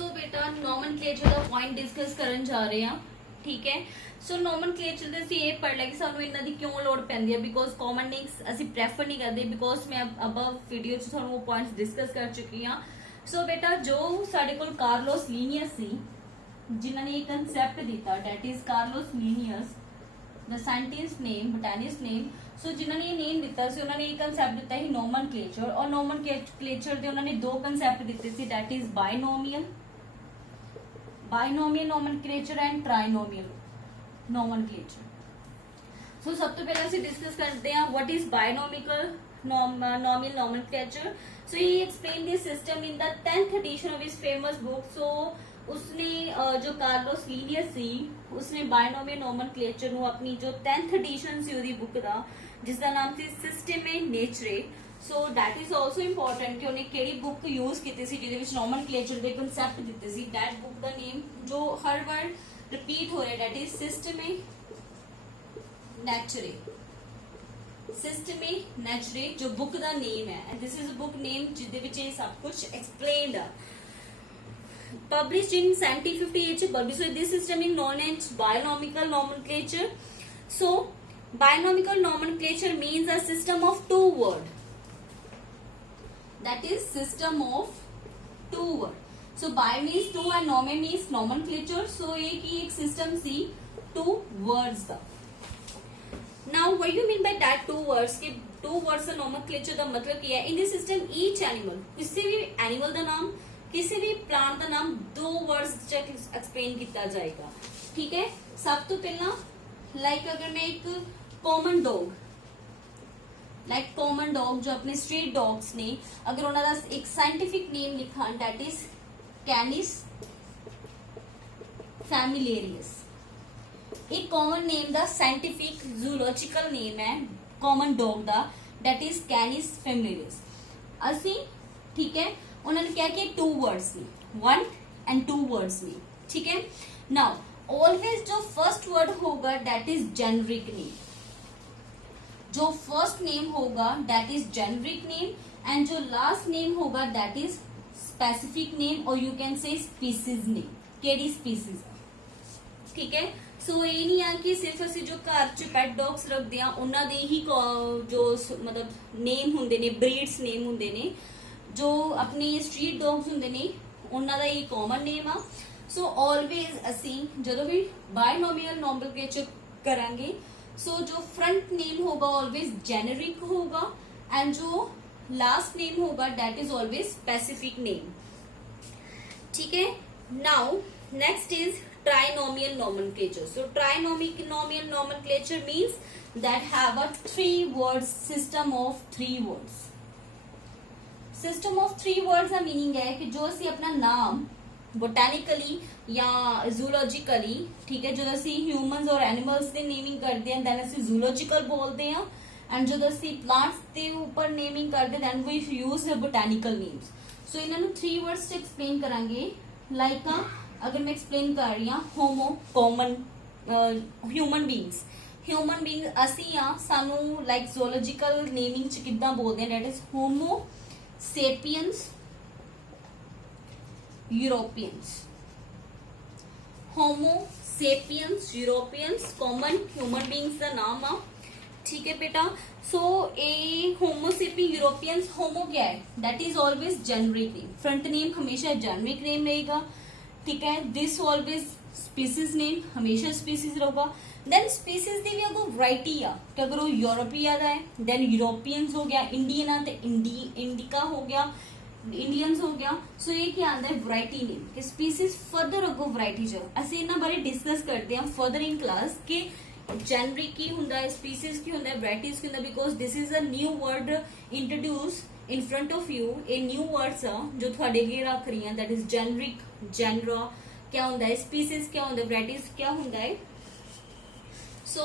सो बेटा नॉमनक्लेचर ਦਾ point discuss ਕਰਨ ਜਾ ਰਹੇ ਹਾਂ ਠੀਕ ਹੈ। ਸੋ ਨੋਮਨਕਲੇਚਰ ਦੇ ਅਸੀਂ ਇਹ ਪੜ੍ਹ ਲਿਆ ਕਿ ਸਾਨੂੰ ਇਹਨਾਂ ਦੀ ਕਿਉਂ ਲੋੜ ਪੈਂਦੀ ਹੈ ਬਿਕੋਜ਼ ਕਾਮਨ ਨੇਮਸ ਅਸੀਂ ਪ੍ਰੈਫਰ ਨਹੀਂ ਕਰਦੇ ਬਿਕੋਜ਼ ਮੈਂ ਅਬਵ ਵੀਡੀਓ 'ਚ ਤੁਹਾਨੂੰ ਉਹ ਪੁਆਇੰਟਸ ਡਿਸਕਸ ਕਰ ਚੁੱਕੀ ਹਾਂ। ਸੋ ਬੇਟਾ ਜੋ ਸਾਡੇ ਕੋਲ ਕਾਰਲੋਸ ਲੀਨੀਅਸ ਸੀ ਜਿਨ੍ਹਾਂ ਨੇ ਇਹ ਕਨਸੈਪਟ ਦਿੱਤਾ that is Carlos Linnaeus the scientist name botanist name so जिन्होंने ये नेम दिता सी उन्होंने ये कंसेप्ट दिता ही नोमनक्लेचर और नोमनक्लेचर दे उन्होंने दो कंसेप्ट दिते सी that is binomial nomenclature and trinomial nomenclature. So सब तो पहले ਅਸੀਂ डिस्कस करते हैं what is binomial nomenclature. So he explain this system in the 10th edition of his famous book. So उसने जो कार्लोस लीनियस सी उसने बायनोमियल नोमनक्लेचर ਨੂੰ ਆਪਣੀ ਜੋ 10th ਐਡੀਸ਼ਨ ਸੀ ਉਹਦੀ ਬੁੱਕ ਦਾ ਜਿਸ ਦਾ ਨਾਮ ਸੀ Systema Naturae. So that is also important ਕਿ ਉਹਨੇ ਕਿਹੜੀ ਬੁੱਕ ਯੂਜ਼ ਕੀਤੀ ਸੀ ਜਿਹਦੇ ਵਿੱਚ ਨੋਮਨਕਲੇਚਰ ਦੇ ਕਨਸੈਪਟ ਦਿੱਤੇ ਸੀ। ਦੈਟ ਬੁੱਕ ਦਾ ਨੇਮ ਜੋ ਹਰ ਵਾਰ ਰਿਪੀਟ ਹੋ ਰਿਹਾ ਦੈਟ ਇਜ਼ ਸਿਸਟਮੇ ਨੇਚਰੇ। ਸਿਸਟਮੇ ਨੇਚਰੇ ਜੋ ਬੁੱਕ ਦਾ ਨੇਮ ਹੈ and this is a book name ਜਿਹਦੇ ਵਿੱਚ ਇਹ ਸਭ ਕੁਝ ਐਕਸਪਲੇਨਡ ਆ। Published in 1758 published. So this system is known as binomial nomenclature. So binomial nomenclature means a system of two word. That is system of two word. So bi means two and nome means nomenclature. So एक ही एक system सी two words का. Now what do you mean by that two words? कि two words का nomenclature का मतलब क्या है? In this system each animal किसी भी animal का नाम किसी भी प्लांट का नाम दो वर्ड्स च एक्सप्लेन किया जाएगा ठीक है। सब तो पहला लाइक अगर मैं एक कॉमन डॉग जो अपने स्ट्रीट डॉग्स ने अगर उन्होंने एक साइंटिफिक नेम लिखा दैट इज कैनिस फैमिलियरियस। एक कॉमन नेम दा साइंटिफिक जूलॉजिकल नेम है कॉमन डॉग दा दैट इज कैनिस फैमिलियरियस। असी ठीक है उन्होंने क्या किया टू वर्ड्स में वन एंड टू वर्ड्स में ठीक है। नाउ ऑलवेज जो फर्स्ट वर्ड होगा दैट इज जेनरिक नेम। जो फर्स्ट नेम होगा that is generic name and जो लास्ट नेम होगा दैट इज स्पेसिफिक नेम और you can say species name केड़ी स्पीसीज ठीक है। सो ये नहीं है कि सिर्फ असं जो घर च पैट डॉग्स रखते हैं उन्होंने ही जो मतलब नेम होंगे ने ब्रीड्स नेम होंगे ने जो अपने स्ट्रीट डॉग्स होंगे ने उन्हों का ये कॉमन नेम आ। सो ऑलवेज असी जो भी बायनोमियल नोमेनक्लेचर करांगे सो जो फ्रंट नेम होगा ऑलवेज जेनेरिक होगा एंड जो लास्ट नेम होगा that is always specific name ठीक है। Now next is trinomial nomenclature. So trinomial nomenclature means that have a three words system of three words. System of three words का meaning है कि जो असी अपना नाम बोटैनिकली या जूलॉजिकली ठीक है जो असी ह्यूमंस और एनिमल्स की नेमिंग करते हैं दैन असी जूलॉजिकल बोलते हैं एंड जो असी प्लांट्स के ऊपर नेमिंग करते हैं then we use botanical names. So इन्होंने थ्री वर्ड्स एक्सप्लेन करांगे लाइक अगर मैं एक्सप्लेन कर रही हूँ होमो कॉमन ह्यूमन बींग्स असी हाँ सानू लाइक जूलॉजिकल नेमिंग च किद्दां बोलते हैं that is homo sapiens Europeans. Homo sapiens Europeans common human beings का नाम आ ठीक है बेटा। सो ए होमो सेपियंस यूरोपियंस होमो क्या है that is always generic name front name हमेशा जेनरिक नेम रहेगा ठीक है। दिस ऑलवेज स्पीसीज नेम हमेशा स्पीसीज रहेगा। देन स्पीसीज की भी अगर वैरायटी आ कि अगर वो यूरोपिया का है देन यूरोपियंस हो गया इंडियन आ तो इंडिका हो गया इंडियंस हो गया। सो ये क्या आता है वैरायटी नेम कि स्पीसीज फर्दर अगो वैरायटी जो असं इन्होंने बारे डिस्कस करते हैं फर्दर इन क्लास कि जेनरिक की होंगे स्पीसीज की होंगे वैरायटीज की होंगे because this is a new word introduce in front of you a new words आ जो थोड़े अगे रख रही हैं दैट इज जेनरिक जेनरा क्या होंगे स्पीसीज क्या होंगे वैरायटीज क्या होंगे। सो